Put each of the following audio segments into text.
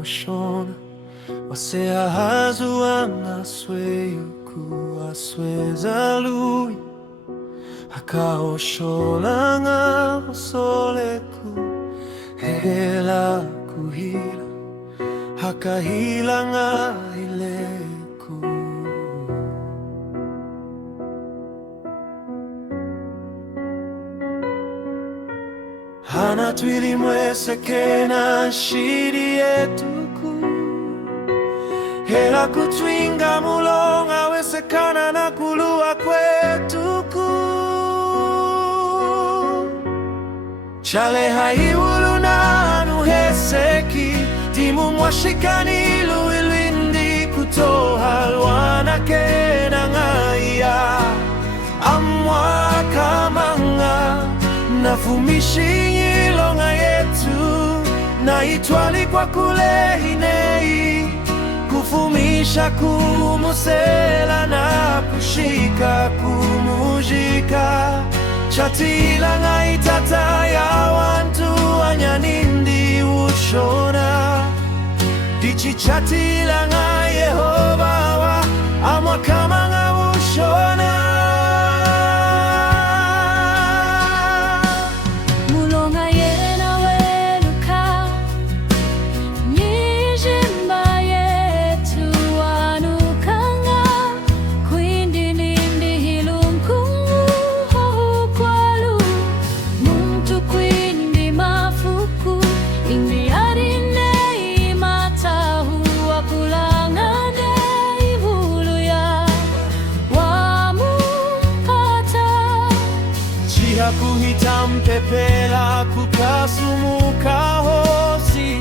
oshona Wasea hazu angasweyuku asweza lui Hakaosholanga osoleku hela kuhila Hakahilanga ileku Hana twili mwesekena shiri yetuku Hela kutwinga mulonga wesekana na kulua kwetuku Chale haiwulu na nuheseki Timu mwashikanilu ilwindi kutohalwana kena ngaya Amwa kamanga nafumishi ilonga yetu na itwali kwa kule hinei kufumisha kumusela na kushika kumujika chatila nga itata ya wantu anyanindi ushona dichi chatila nga Yehova wa amwa kama nga ushona Kuhita mpepela kukasumuka hosi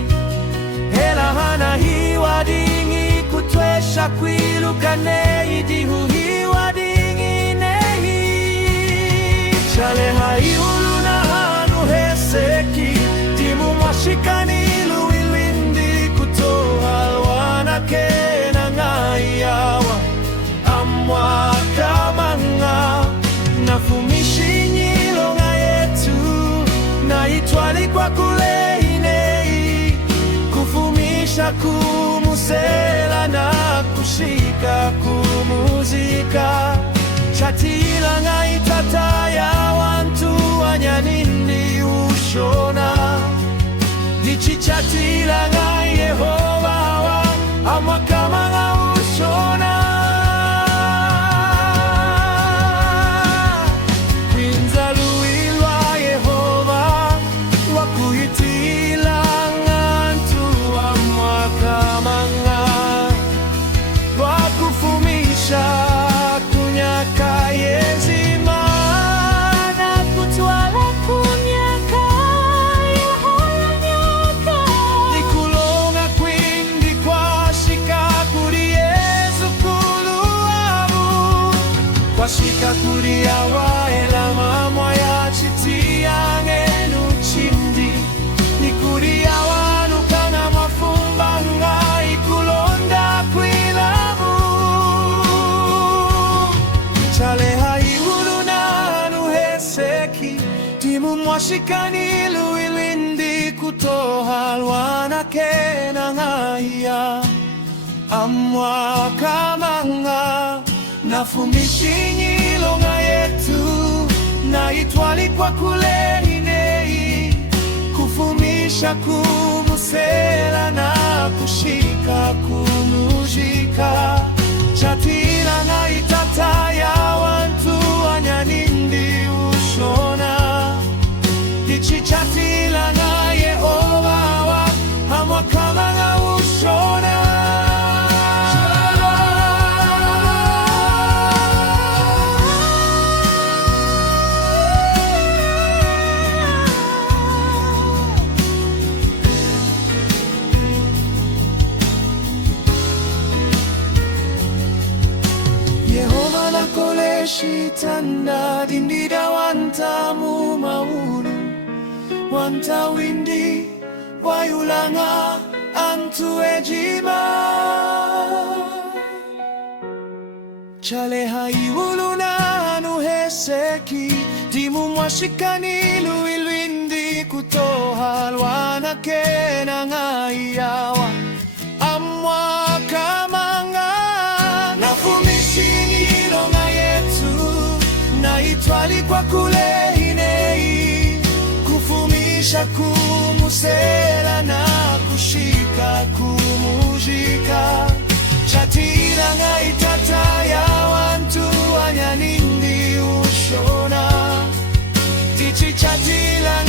Hela hana hiwa dingi kutwesha kwiluka nehi dihu hiwa dingi nehi Chale haiulu na hanu heseki Timu mwashikanilu ilwindi kutohalwana kena ngayawa Amwa kamanga nafumishi itwali kwa kule hinei kufumisha kumusela na kushika kumuzika chatila nga itata ya wantu anyanindi ushona dichi chatila nga Yehova wa amwa kama nga ushona Washika kuria waela mamwa ya chitiangenu chindi Ni kuria wanu kana mafumbanga ikulonda kwilamu Chale haiwulu na nuheseki Timu mwashikanilu ilindi kutohalwana kena ngaya Amwa kamanga nafumishi ilonga yetu na itwali kwa kule hinei kufumisha kumusela na kushika kumujika chatila nga itata ya wantu anyanindi ushona dichi chatila nga Yehova wa amwa kama nga ushona Shitanda dindida wanta mu maulu Wanta windi wayulanga antu ejima Chale haiwulu na nuheseki Timu mwashikanilu ilwindi kutohalwana kena ngayawa cha kumusela na kushika kumujika chatila ngaitata ya wantu wanyanindi ushona tichi chatila